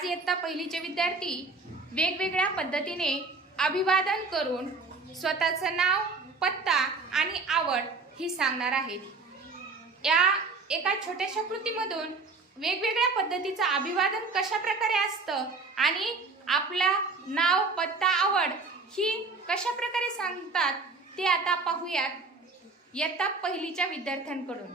आज इयत्ता पहिलीचे विद्यार्थी वेगवेगळ्या पद्धतीने अभिवादन करून स्वतःचं नाव पत्ता आणि आवड ही सांगणार आहेत. या एका छोट्याशा कृतीमधून वेगवेगळ्या पद्धतीचं अभिवादन कशा प्रकारे असतं आणि आपला नाव पत्ता आवड ही कशा प्रकारे सांगतात ते आता पाहूयात. इयत्ता पहिलीच्या विद्यार्थ्यांकडून.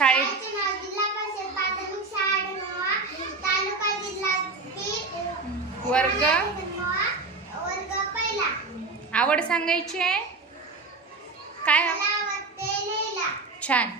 शाळेत वर्ग? आवड सांगायची आहे? काय? छान.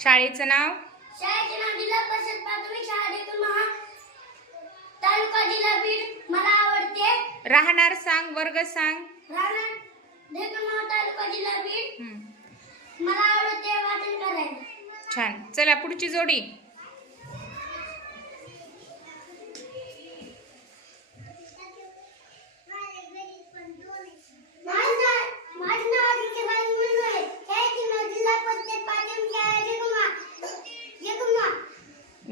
शाळेचं नाव? शाळेचे नाव जिल्हा परिषद प्राथमिक शाळा देतून महा जिल्हा बीड मला आवडते. राहणार सांग वर्ग सांग. राहणार देतून महा तालुका जिल्हा बीड मला आवडते वाचन करायला. छान. चला पुढची जोडी.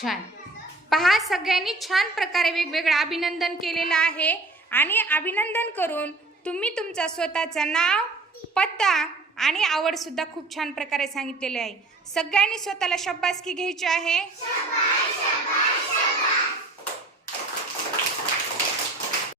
छान. पहा सगळ्यांनी छान प्रकारे वेगवेगळं अभिनंदन केलेलं आहे. आणि अभिनंदन करून तुम्ही तुमचा स्वतःचं नाव पत्ता आणि आवडसुद्धा खूप छान प्रकारे सांगितलेले आहे. सगळ्यांनी स्वतःला शब्बासकी घ्यायची आहे.